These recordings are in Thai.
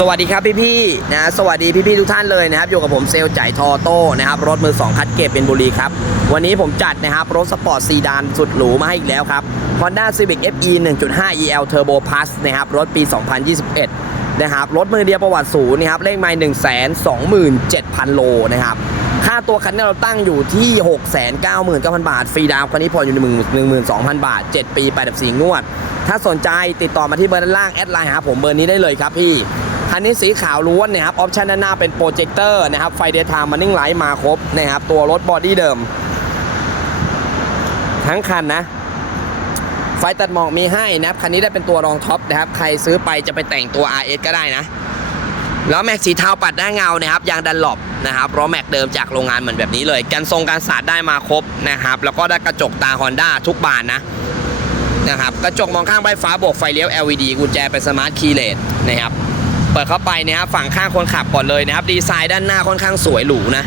สวัสดีครับพี่ๆนะสวัสดีพี่ๆทุกท่านเลยนะครับอยู่กับผมเซลจ่ายทอโต้นะครับรถมือ2คัดเก็บเป็นบุรีครับวันนี้ผมจัดนะครับรถสปอร์ตซีดานสุดหรูมาให้อีกแล้วครับ Honda Civic FE 1.5 EL Turbo Plus นะครับรถปี 2021 นะครับรถมือเดียวประวัติศูนย์นะครับเลขไมล์127,000 โลนะครับค่าตัวคันนี้เราตั้งอยู่ที่ 699,000 บาท ฟรีดาวน์คันนี้ผ่อนอยู่ 12,000 บาท 7 ปี 84 งวด ถ้าสนใจติดต่อมาที่เบอร์ด้านล่าง แอดไลน์หาผมเบอร์นี้ได้เลยครับพี่ คันนี้สีขาวล้วนนะครับออปชันด้านหน้าเป็นโปรเจคเตอร์นะครับไฟเดย์ไทม์มันนิ่งไลท์มาครบนะครับตัวรถบอดี้เดิม ทั้งคันนะ ไฟตัดหมอกมีให้นะครับคันนี้ได้เป็นตัวรองท็อปนะครับ ใครซื้อไปจะไปแต่งตัว RS ก็ได้นะ แล้วแม็กสีเทาปัดหน้าเงานะครับยางดันหลบนะครับล้อแม็กเดิมจากโรงงานเหมือนแบบนี้เลยกันทรงการสาดได้มาครบนะครับ แล้วก็ได้กระจกตา Honda ทุกบานนะนะครับกระจกมองข้างใบฟ้าโบกไฟเลี้ยว LED กุญแจเป็นสมาร์ทคีย์เลสนะครับ เปิดเข้าไปนะครับฝั่งข้างคนขับก่อนเลยนะครับ ดีไซน์ด้านหน้าค่อนข้างสวยหรูนะ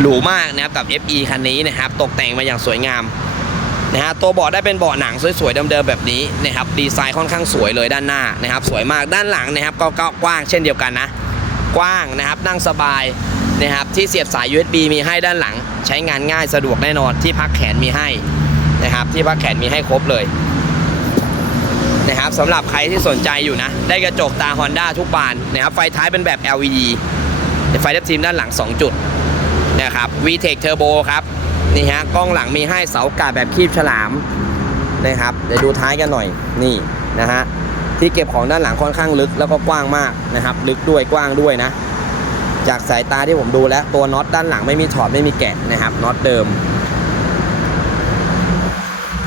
หรูมากนะครับกับ FE คันนี้นะครับตกแต่งมาอย่างสวยงามนะฮะตัวเบาะได้เป็นเบาะหนังสวยๆเดิมๆแบบนี้นะครับดีไซน์ค่อนข้างสวยเลยด้านหน้านะครับ สวยมากด้านหลังนะครับก็กกว้างเช่นเดียวกันนะ กว้างนะครับนั่งสบายนะครับที่เสียบสาย USB มีให้ด้านหลัง ใช้งานง่ายสะดวกแน่นอนที่พักแขนมีให้นะครับที่พักแขนมีให้ครบเลย สำหรับใครที่สนใจอยู่นะ ได้กระจกตา Honda ทุกบานนะครับ ไฟท้ายเป็นแบบ LED ไฟทับทิมด้านหลัง 2 จุดนะครับ VTEC Turbo ครับ นี่ฮะ กล้องหลังมีให้เสากาดแบบคีบฉลามนะครับ เดี๋ยวดูท้ายกันหน่อย นี่นะฮะ ที่เก็บของด้านหลังค่อนข้างลึกแล้วก็กว้างมากนะครับ ลึกด้วยกว้างด้วยนะ จากสายตาที่ผมดูแล้วตัวน็อตด้านหลังไม่มีถอดไม่มีแกะนะครับ น็อตเดิม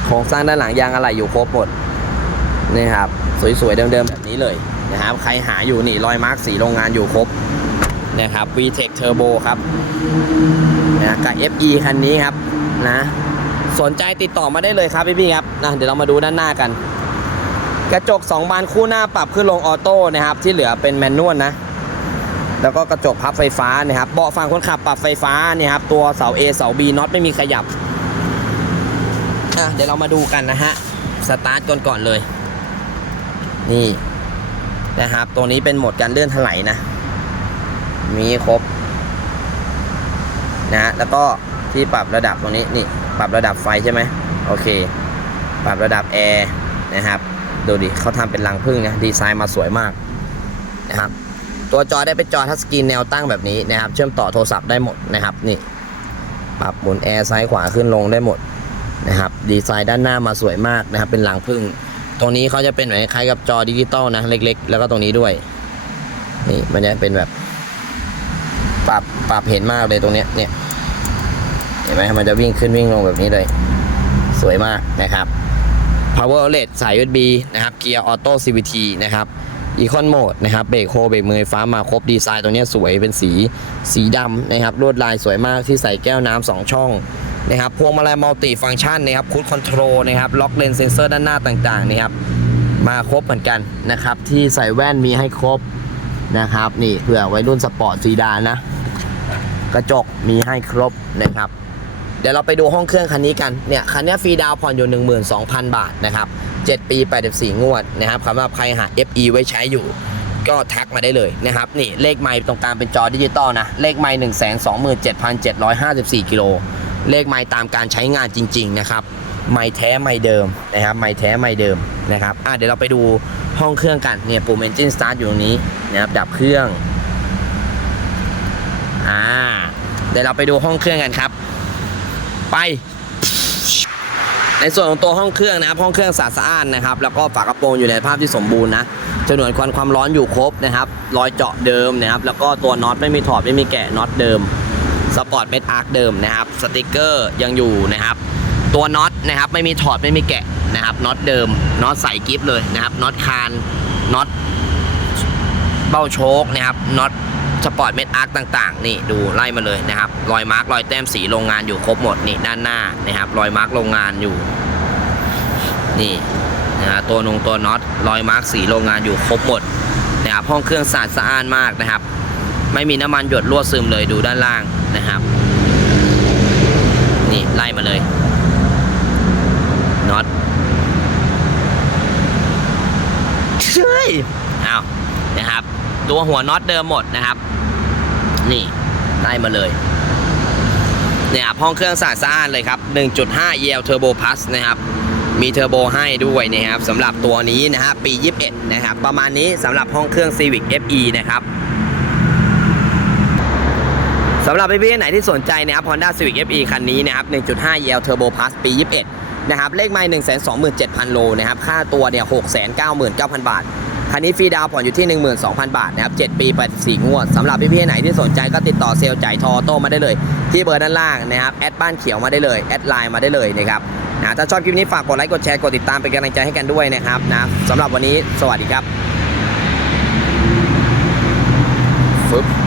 โครงสร้างด้านหลังยางอะไหล่อยู่ครบหมด นี่ครับ สวยๆ เดิมๆ แบบนี้เลยนะครับ ใครหาอยู่นี่รอยมาร์กสีโรงงานอยู่ครบนะครับ VTEC Turbo ครับนะกับ FE คันนี้ครับนะสนใจติดต่อมาได้เลยครับพี่ๆครับนะเดี๋ยวเรามาดูด้านหน้ากัน กระจก 2 บานคู่หน้าปรับขึ้นลงออโต้นะครับ ที่เหลือเป็นแมนนวลนะ แล้วก็กระจกพับไฟฟ้านะครับเบาะฝั่งคนขับปรับไฟฟ้านี่ครับตัวเสา A เสา B น็อตไม่มีขยับอะเดี๋ยวเรามาดูกันนะฮะ สตาร์ทก่อนก่อนเลย นี่นะครับ ตัวนี้เป็นโหมดการเลื่อนถลายนะ มีครบนะฮะแล้วก็ที่ปรับระดับตรงนี้นี่ ปรับระดับไฟใช่ไหมโอเค ปรับระดับแอร์นะครับ ดูดิเขาทำเป็นรังผึ้งนะ ดีไซน์มาสวยมากนะครับ ตัวจอได้เป็นจอทัชสกรีนแนวตั้งแบบนี้นะครับ เชื่อมต่อโทรศัพท์ได้หมดนะครับ นี่ ปรับหมุนแอร์ซ้ายขวาขึ้นลงได้หมดนะครับ ดีไซน์ด้านหน้ามาสวยมากนะครับ เป็นรังผึ้ง ตรงนี้เขาจะเป็นเหมือนคล้ายกับจอดิจิตอลนะเล็ก ๆ แล้วก็ตรงนี้ด้วย นี่มันจะเป็นแบบ ปรับปรับเห็นมากเลยตรงเนี้ยเนี่ยเห็นไหมมันจะวิ่งขึ้นวิ่งลงแบบนี้เลย สวยมากนะครับ power outlet สาย USB นะครับเกียร์ออโต้ CVT นะครับ Econ Mode นะครับเบรกโฮเบรกมือไฟฟ้ามาครบดีไซน์ตัวนี้สวยเป็นสีสีดำนะครับลวดลายสวยมากที่ใส่แก้วน้ำสองช่อง นะครับพวงมาลัยมัลติฟังก์ชันนะครับคูดคอนโทรลนะครับล็อกเลนเซนเซอร์ด้านหน้าต่างๆนะครับมาครบเหมือนกันนะครับ ที่ใส่แว่นมีให้ครบนะครับ นี่เผื่อไว้รุ่นสปอร์ตซีดานนะ กระจกมีให้ครบนะครับ เดี๋ยวเราไปดูห้องเครื่องคันนี้กันเนี่ยคันนี้ฟรีดาวน์ผ่อนอยู่ 12,000 บาทนะครับ 7 ปี 84 งวดนะครับสำหรับใครหา FE ไว้ใช้อยู่ก็ทักมาได้เลยนะครับ นี่เลขไมล์ตรงกลางเป็นจอดิจิตอลนะ เลขไมล์127,754กิโล เลขไมล์ตามการใช้งานจริง ๆ นะครับ ไมล์แท้ไมล์เดิมนะครับ ไมล์แท้ไมล์เดิมนะครับอะเดี๋ยวเราไปดูห้องเครื่องกันเนี่ยปุ่ม Engine Start อยู่ตรงนี้นะครับดับเครื่องอ่าเดี๋ยวเราไปดูห้องเครื่องกันครับ ไป ในส่วนของตัวห้องเครื่องนะครับ ห้องเครื่องสะอาดนะครับ แล้วก็ฝากระโปรงอยู่ในสภาพที่สมบูรณ์นะจำนวนควันความร้อนอยู่ครบนะครับ รอยเจาะเดิมนะครับ แล้วก็ตัวน็อตไม่มีถอดไม่มีแกะน็อตเดิม สปอร์ตเม็ดอาร์คเดิมนะครับสติกเกอร์ยังอยู่นะครับ ตัวน็อตนะครับไม่มีถอดไม่มีแกะนะครับน็อตเดิมน็อตใส่กิฟเลยนะครับน็อตคานน็อตเบ้าโชคนะครับน็อตสปอร์ตเม็ดอาร์คต่างๆ นี่ดูไล่มาเลยนะครับรอยมาร์กรอยแต้มสีโรงงานอยู่ครบหมดนี่ด้านหน้านะครับรอยมาร์กโรงงานอยู่ นี่นะฮะตัวนงตัวน็อตรอยมาร์กสีโรงงานอยู่ครบหมดนะครับห้องเครื่องสะอาดสะอ้านมากนะครับ ไม่มีน้ำมันหยดรั่วซึมเลยดูด้านล่างนะครับ นี่ไล่มาเลยน็อตเฮ้ยอ้านะครับ ตัวหัวน็อตเดิมหมดนะครับ นี่ได้มาเลยเนี่ยห้องเครื่องสะอาดสะอานเลยครับ 1.5 EL Turbo Plus นะครับ มีเทอร์โบให้ด้วยนะครับสำหรับตัวนี้นะฮะปี 21 นะครับ ประมาณนี้สำหรับห้องเครื่อง Civic FE นะครับ สำหรับพี่ๆไหนที่สนใจนะครับ Honda Civic FE คันนี้นะครับ 1.5 EL Turbo Plus ปี 21 นะครับ เลขไมล์127,000 โลนะครับ ค่าตัวเนี่ย699,000 บาท คันนี้ฟรีดาวผ่อนอยู่ที่ 12,000 บาทนะครับ 7 ปี 84 งวด สำหรับพี่ๆไหนที่สนใจก็ติดต่อเซลล์จ่ายทอโต้มาได้เลย ที่เบอร์ด้านล่างนะครับ แอดบ้านเขียวมาได้เลย แอดไลน์มาได้เลยนะครับนะถ้าชอบคลิปนี้ฝากกดไลค์ กดแชร์ กดติดตามเป็นกำลังใจให้กันด้วยนะครับนะสำหรับวันนี้ สวัสดีครับฟึบ